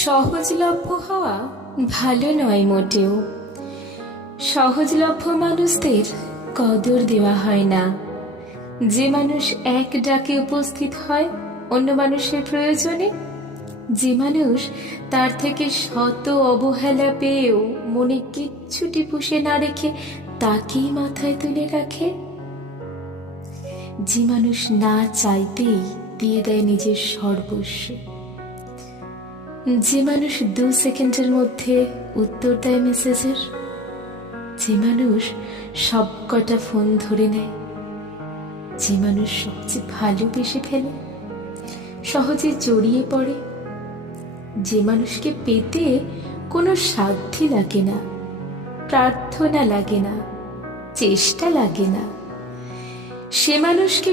সহজলভ্য হওয়া ভালো নয় মোটেও। সহজলভ্য মানুষদের কদর দেওয়া হয় না। যে মানুষ এক ডাকে উপস্থিত হয় অন্য মানুষের প্রয়োজনে, যে মানুষ তার থেকে শত অবহেলা পেয়েও মনে কিচ্ছুটি পুষে না রেখে তাকেই মাথায় তুলে রাখে, যে মানুষ না চাইতেই দিয়ে দেয় নিজের সর্বস্ব, যে মানুষ 2 সেকেন্ডের মধ্যে উত্তর দেয় মেসেজের, যে মানুষ সব কটা ফোন ধরে নেয়, যে মানুষ সবচেয়ে ভালোবেসে ফেলে, সহজে জড়িয়ে পড়ে, যে মানুষকে পেতে কোনো সাধ্যি লাগে না, প্রার্থনা লাগে না, চেষ্টা লাগে না, সে মানুষকে